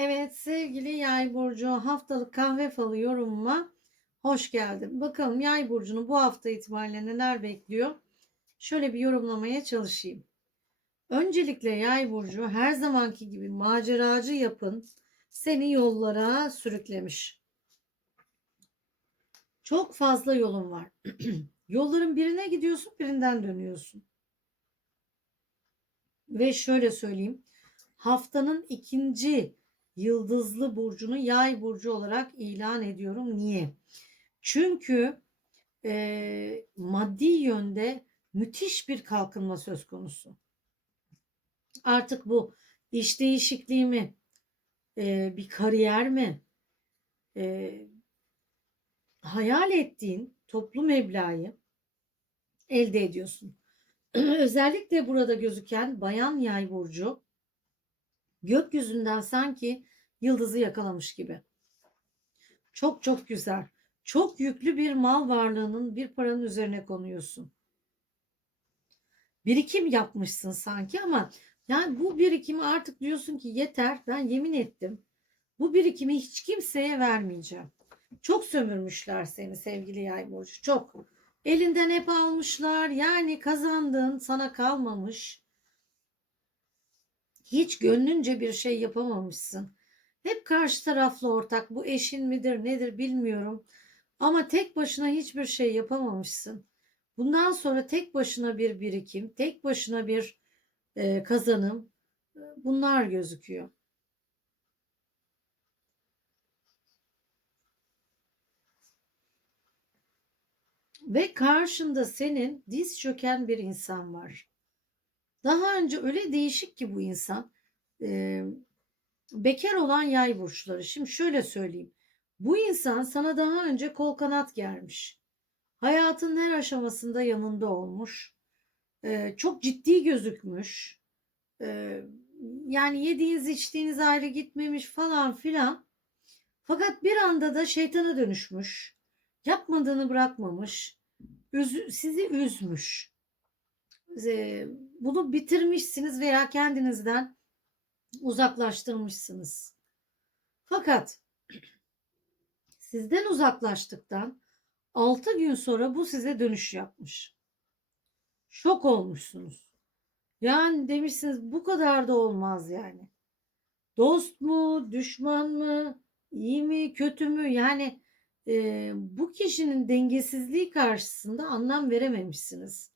Evet sevgili Yay burcu haftalık kahve falı yorumuma hoş geldin. Bakalım Yay burcunu bu hafta itibariyle neler bekliyor? Şöyle bir yorumlamaya çalışayım. Öncelikle Yay burcu her zamanki gibi maceracı yapın seni yollara sürüklemiş. Çok fazla yolun var. Yolların birine gidiyorsun, birinden dönüyorsun. Ve şöyle söyleyeyim. Haftanın ikinci yıldızlı burcunu yay burcu olarak ilan ediyorum. Niye? Çünkü e, maddi yönde müthiş bir kalkınma söz konusu. Artık bu iş değişikliği mi, e, bir kariyer mi, e, hayal ettiğin toplu meblağı elde ediyorsun. Özellikle burada gözüken bayan yay burcu gökyüzünden sanki yıldızı yakalamış gibi. Çok çok güzel. Çok yüklü bir mal varlığının bir paranın üzerine konuyorsun. Birikim yapmışsın sanki ama yani bu birikimi artık diyorsun ki yeter ben yemin ettim. Bu birikimi hiç kimseye vermeyeceğim. Çok sömürmüşler seni sevgili yay burcu çok. Elinden hep almışlar yani kazandığın sana kalmamış. Hiç gönlünce bir şey yapamamışsın. Hep karşı taraflı ortak bu eşin midir nedir bilmiyorum. Ama tek başına hiçbir şey yapamamışsın. Bundan sonra tek başına bir birikim, tek başına bir e, kazanım e, bunlar gözüküyor. Ve karşında senin diz çöken bir insan var. Daha önce öyle değişik ki bu insan. E, bekar olan yay burçları. Şimdi şöyle söyleyeyim. Bu insan sana daha önce kol kanat germiş. Hayatın her aşamasında yanında olmuş. E, çok ciddi gözükmüş. E, yani yediğiniz içtiğiniz ayrı gitmemiş falan filan. Fakat bir anda da şeytana dönüşmüş. Yapmadığını bırakmamış. Üz, sizi üzmüş. E, bunu bitirmişsiniz veya kendinizden uzaklaştırmışsınız. Fakat sizden uzaklaştıktan 6 gün sonra bu size dönüş yapmış. Şok olmuşsunuz. Yani demişsiniz bu kadar da olmaz yani. Dost mu, düşman mı, iyi mi, kötü mü? Yani e, bu kişinin dengesizliği karşısında anlam verememişsiniz.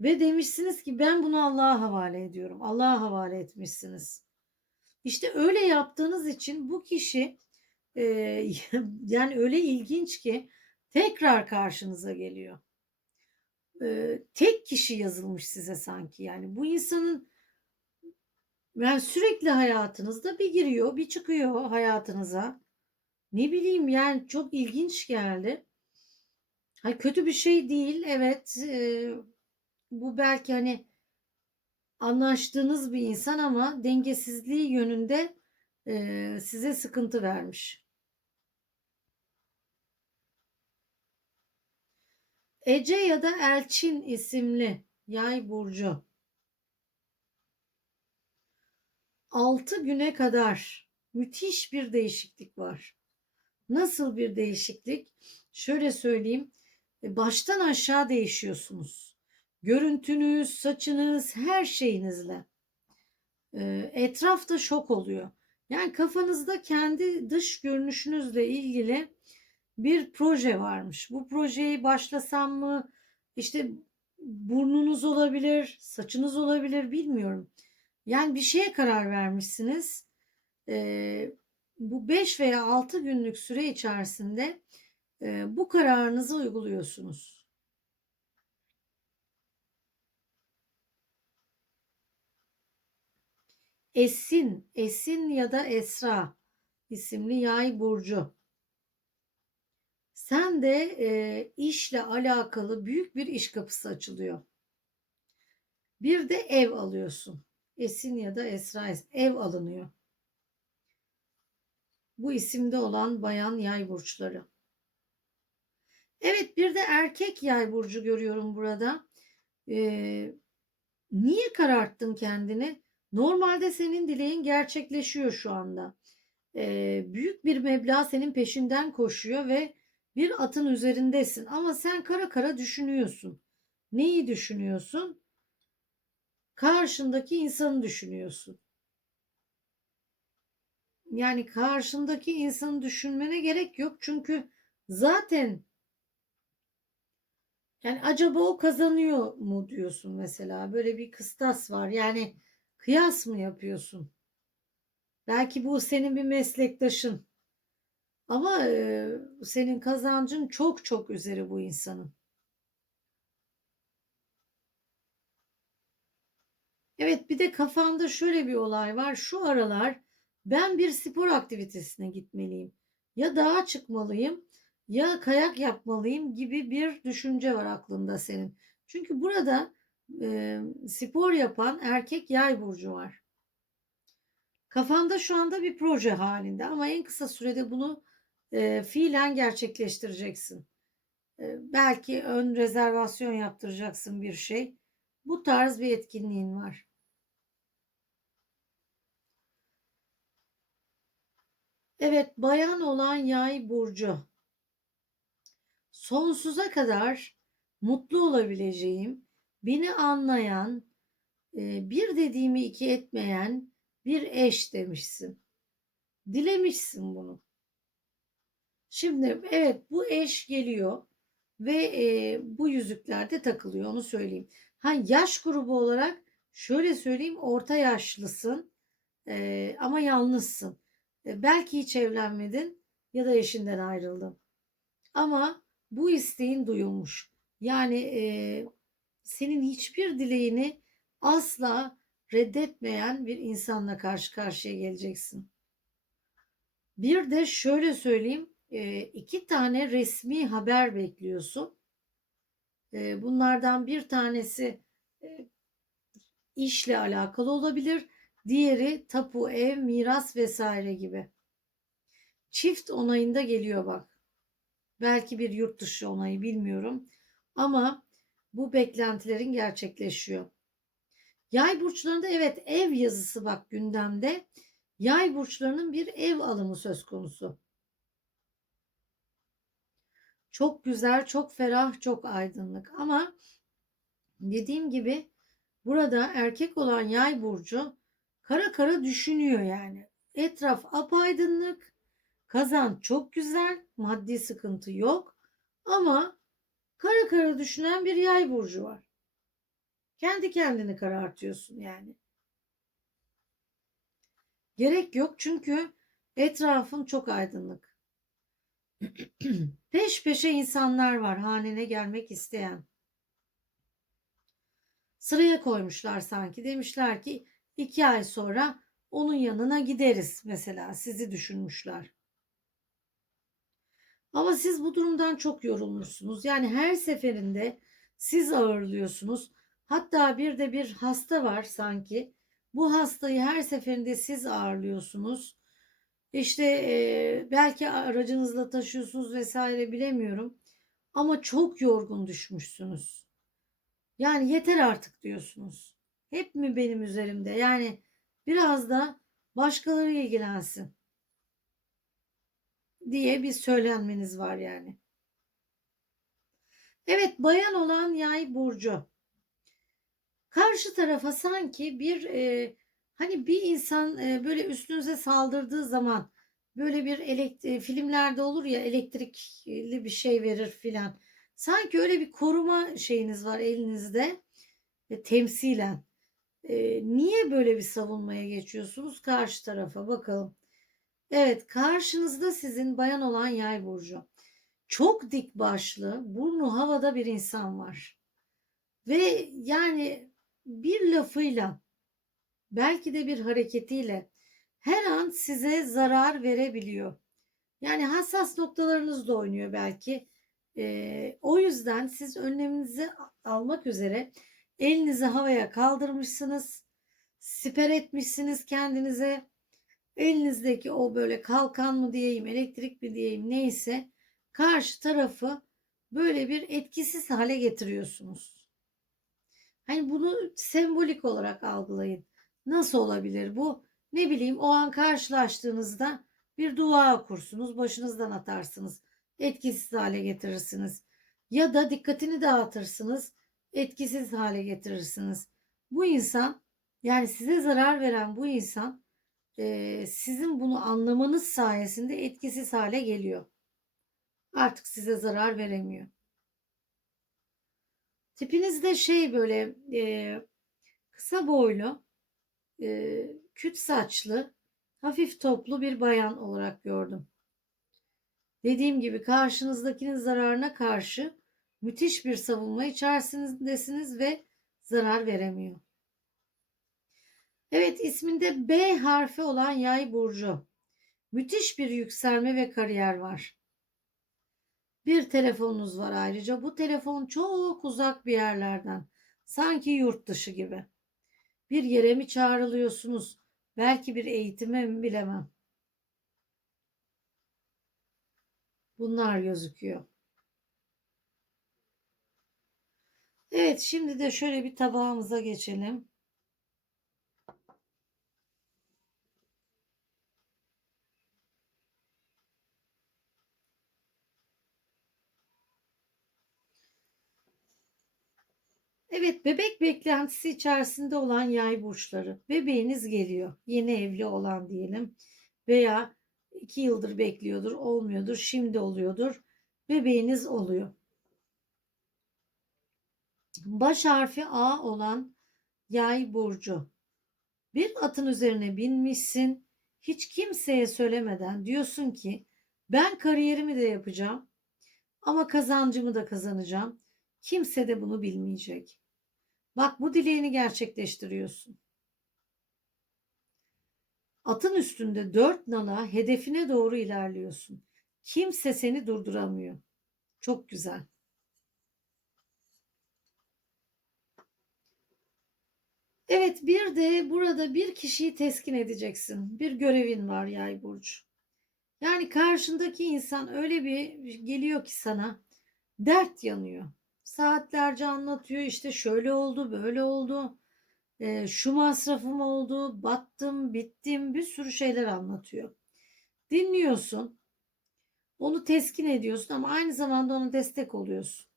Ve demişsiniz ki ben bunu Allah'a havale ediyorum. Allah'a havale etmişsiniz. İşte öyle yaptığınız için bu kişi e, yani öyle ilginç ki tekrar karşınıza geliyor. E, tek kişi yazılmış size sanki yani bu insanın yani sürekli hayatınızda bir giriyor bir çıkıyor hayatınıza. Ne bileyim yani çok ilginç geldi. Hayır, kötü bir şey değil evet e, bu belki hani anlaştığınız bir insan ama dengesizliği yönünde e, size sıkıntı vermiş. Ece ya da Elçin isimli yay burcu 6 güne kadar müthiş bir değişiklik var. Nasıl bir değişiklik? Şöyle söyleyeyim. Baştan aşağı değişiyorsunuz görüntünüz, saçınız, her şeyinizle. E, etrafta şok oluyor. Yani kafanızda kendi dış görünüşünüzle ilgili bir proje varmış. Bu projeyi başlasam mı? İşte burnunuz olabilir, saçınız olabilir bilmiyorum. Yani bir şeye karar vermişsiniz. Bu 5 veya 6 günlük süre içerisinde bu kararınızı uyguluyorsunuz. Esin, Esin ya da Esra isimli yay burcu. Sen de e, işle alakalı büyük bir iş kapısı açılıyor. Bir de ev alıyorsun. Esin ya da Esra ev alınıyor. Bu isimde olan bayan yay burçları. Evet bir de erkek yay burcu görüyorum burada. Ee, niye kararttın kendini? Normalde senin dileğin gerçekleşiyor şu anda. Ee, büyük bir meblağ senin peşinden koşuyor ve bir atın üzerindesin ama sen kara kara düşünüyorsun. Neyi düşünüyorsun? Karşındaki insanı düşünüyorsun. Yani karşındaki insanı düşünmene gerek yok çünkü zaten yani acaba o kazanıyor mu diyorsun mesela. Böyle bir kıstas var. Yani kıyas mı yapıyorsun? Belki bu senin bir meslektaşın. Ama e, senin kazancın çok çok üzeri bu insanın. Evet bir de kafanda şöyle bir olay var. Şu aralar ben bir spor aktivitesine gitmeliyim. Ya dağa çıkmalıyım ya kayak yapmalıyım gibi bir düşünce var aklında senin. Çünkü burada e, spor yapan erkek yay burcu var. Kafanda şu anda bir proje halinde ama en kısa sürede bunu e, fiilen gerçekleştireceksin. E, belki ön rezervasyon yaptıracaksın bir şey. Bu tarz bir etkinliğin var. Evet, bayan olan yay burcu. Sonsuza kadar mutlu olabileceğim, beni anlayan, e, bir dediğimi iki etmeyen bir eş demişsin. Dilemişsin bunu. Şimdi evet bu eş geliyor ve e, bu yüzüklerde takılıyor onu söyleyeyim. Ha yaş grubu olarak şöyle söyleyeyim orta yaşlısın e, ama yalnızsın. E, belki hiç evlenmedin ya da eşinden ayrıldın. Ama bu isteğin duyulmuş. Yani e, senin hiçbir dileğini asla reddetmeyen bir insanla karşı karşıya geleceksin. Bir de şöyle söyleyeyim, e, iki tane resmi haber bekliyorsun. E, bunlardan bir tanesi e, işle alakalı olabilir, diğeri tapu, ev, miras vesaire gibi. Çift onayında geliyor bak. Belki bir yurt dışı onayı bilmiyorum. Ama bu beklentilerin gerçekleşiyor. Yay burçlarında evet ev yazısı bak gündemde. Yay burçlarının bir ev alımı söz konusu. Çok güzel, çok ferah, çok aydınlık ama dediğim gibi burada erkek olan yay burcu kara kara düşünüyor yani. Etraf apaydınlık, kazan çok güzel, maddi sıkıntı yok ama kara kara düşünen bir yay burcu var. Kendi kendini karartıyorsun yani. Gerek yok çünkü etrafın çok aydınlık. Peş peşe insanlar var hanene gelmek isteyen. Sıraya koymuşlar sanki. Demişler ki iki ay sonra onun yanına gideriz mesela. Sizi düşünmüşler. Ama siz bu durumdan çok yorulmuşsunuz. Yani her seferinde siz ağırlıyorsunuz. Hatta bir de bir hasta var sanki. Bu hastayı her seferinde siz ağırlıyorsunuz. İşte e, belki aracınızla taşıyorsunuz vesaire bilemiyorum. Ama çok yorgun düşmüşsünüz. Yani yeter artık diyorsunuz. Hep mi benim üzerimde? Yani biraz da başkaları ilgilensin diye bir söylenmeniz var yani. Evet bayan olan yay burcu. Karşı tarafa sanki bir e, hani bir insan e, böyle üstünüze saldırdığı zaman böyle bir elektrik filmlerde olur ya elektrikli bir şey verir filan. Sanki öyle bir koruma şeyiniz var elinizde e, temsilen. E, niye böyle bir savunmaya geçiyorsunuz karşı tarafa bakalım. Evet karşınızda sizin bayan olan yay burcu. Çok dik başlı, burnu havada bir insan var. Ve yani bir lafıyla belki de bir hareketiyle her an size zarar verebiliyor. Yani hassas noktalarınız da oynuyor belki. Ee, o yüzden siz önleminizi almak üzere elinizi havaya kaldırmışsınız. Siper etmişsiniz kendinize elinizdeki o böyle kalkan mı diyeyim, elektrik mi diyeyim neyse karşı tarafı böyle bir etkisiz hale getiriyorsunuz. Hani bunu sembolik olarak algılayın. Nasıl olabilir bu? Ne bileyim o an karşılaştığınızda bir dua okursunuz, başınızdan atarsınız, etkisiz hale getirirsiniz. Ya da dikkatini dağıtırsınız, etkisiz hale getirirsiniz. Bu insan yani size zarar veren bu insan e, sizin bunu anlamanız sayesinde etkisiz hale geliyor. Artık size zarar veremiyor. Tipinizde şey böyle e, kısa boylu, e, küt saçlı, hafif toplu bir bayan olarak gördüm. Dediğim gibi karşınızdakinin zararına karşı müthiş bir savunma içerisindesiniz ve zarar veremiyor. Evet isminde B harfi olan yay burcu. Müthiş bir yükselme ve kariyer var. Bir telefonunuz var ayrıca. Bu telefon çok uzak bir yerlerden. Sanki yurt dışı gibi. Bir yere mi çağrılıyorsunuz? Belki bir eğitime mi bilemem. Bunlar gözüküyor. Evet şimdi de şöyle bir tabağımıza geçelim. Evet, bebek beklentisi içerisinde olan yay burçları. Bebeğiniz geliyor. Yeni evli olan diyelim. Veya iki yıldır bekliyordur, olmuyordur, şimdi oluyordur. Bebeğiniz oluyor. Baş harfi A olan yay burcu. Bir atın üzerine binmişsin. Hiç kimseye söylemeden diyorsun ki ben kariyerimi de yapacağım ama kazancımı da kazanacağım. Kimse de bunu bilmeyecek. Bak bu dileğini gerçekleştiriyorsun. Atın üstünde dört nala hedefine doğru ilerliyorsun. Kimse seni durduramıyor. Çok güzel. Evet bir de burada bir kişiyi teskin edeceksin. Bir görevin var yay burcu. Yani karşındaki insan öyle bir geliyor ki sana dert yanıyor. Saatlerce anlatıyor işte şöyle oldu böyle oldu. E, şu masrafım oldu, battım, bittim bir sürü şeyler anlatıyor. Dinliyorsun. Onu teskin ediyorsun ama aynı zamanda ona destek oluyorsun.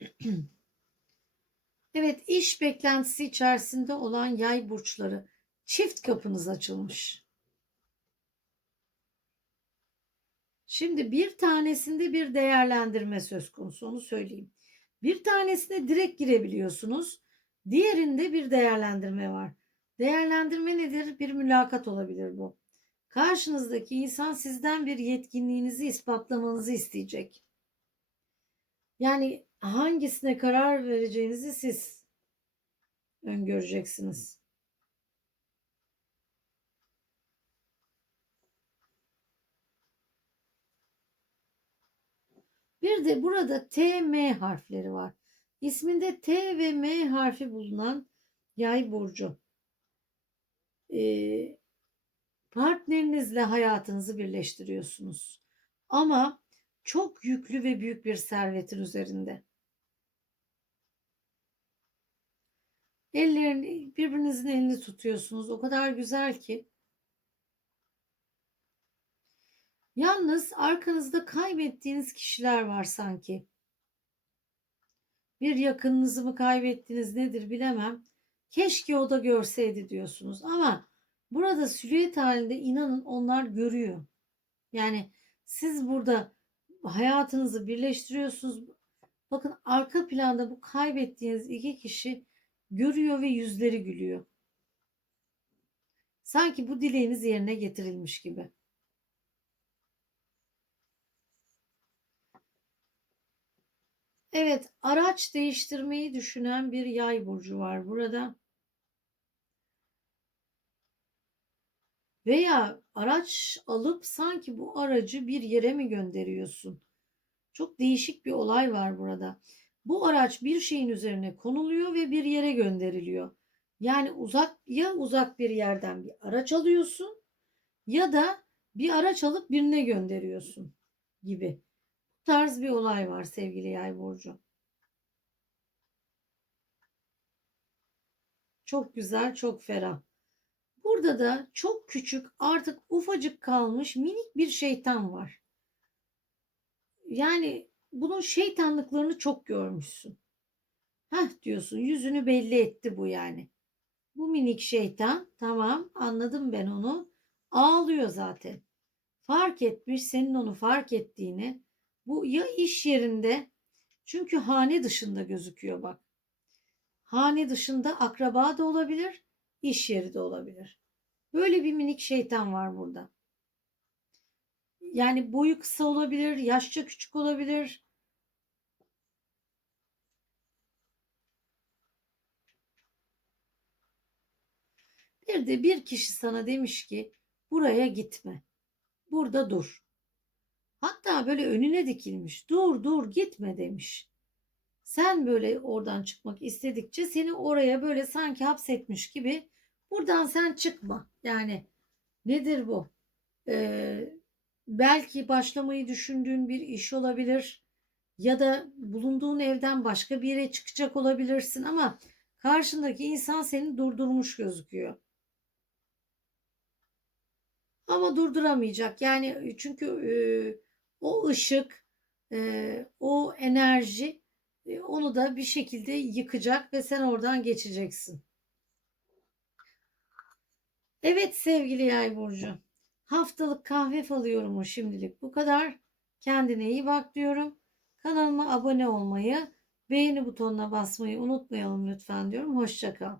Evet, iş beklentisi içerisinde olan yay burçları çift kapınız açılmış. Şimdi bir tanesinde bir değerlendirme söz konusu onu söyleyeyim. Bir tanesine direkt girebiliyorsunuz. Diğerinde bir değerlendirme var. Değerlendirme nedir? Bir mülakat olabilir bu. Karşınızdaki insan sizden bir yetkinliğinizi ispatlamanızı isteyecek. Yani hangisine karar vereceğinizi siz öngöreceksiniz. Bir de burada T, M harfleri var. İsminde T ve M harfi bulunan yay burcu. Ee, partnerinizle hayatınızı birleştiriyorsunuz. Ama çok yüklü ve büyük bir servetin üzerinde. Ellerini, birbirinizin elini tutuyorsunuz. O kadar güzel ki. Yalnız arkanızda kaybettiğiniz kişiler var sanki. Bir yakınınızı mı kaybettiniz nedir bilemem. Keşke o da görseydi diyorsunuz. Ama burada silüet halinde inanın onlar görüyor. Yani siz burada hayatınızı birleştiriyorsunuz. Bakın arka planda bu kaybettiğiniz iki kişi görüyor ve yüzleri gülüyor. Sanki bu dileğiniz yerine getirilmiş gibi. Evet, araç değiştirmeyi düşünen bir yay burcu var burada. Veya araç alıp sanki bu aracı bir yere mi gönderiyorsun? Çok değişik bir olay var burada. Bu araç bir şeyin üzerine konuluyor ve bir yere gönderiliyor. Yani uzak ya uzak bir yerden bir araç alıyorsun ya da bir araç alıp birine gönderiyorsun. gibi. Tarz bir olay var sevgili yay burcu. Çok güzel, çok ferah. Burada da çok küçük, artık ufacık kalmış minik bir şeytan var. Yani bunun şeytanlıklarını çok görmüşsün. Heh diyorsun, yüzünü belli etti bu yani. Bu minik şeytan, tamam anladım ben onu. Ağlıyor zaten. Fark etmiş, senin onu fark ettiğini. Bu ya iş yerinde, çünkü hane dışında gözüküyor bak. Hane dışında akraba da olabilir, iş yeri de olabilir. Böyle bir minik şeytan var burada. Yani boyu kısa olabilir, yaşça küçük olabilir. Bir de bir kişi sana demiş ki buraya gitme. Burada dur. Hatta böyle önüne dikilmiş. Dur dur gitme demiş. Sen böyle oradan çıkmak istedikçe seni oraya böyle sanki hapsetmiş gibi buradan sen çıkma. Yani nedir bu? Ee, belki başlamayı düşündüğün bir iş olabilir ya da bulunduğun evden başka bir yere çıkacak olabilirsin ama karşındaki insan seni durdurmuş gözüküyor. Ama durduramayacak. Yani çünkü e, o ışık, e, o enerji e, onu da bir şekilde yıkacak ve sen oradan geçeceksin. Evet sevgili Yay burcu. Haftalık kahve falı yorumu şimdilik bu kadar. Kendine iyi bak diyorum. Kanalıma abone olmayı, beğeni butonuna basmayı unutmayalım lütfen diyorum. Hoşça kal.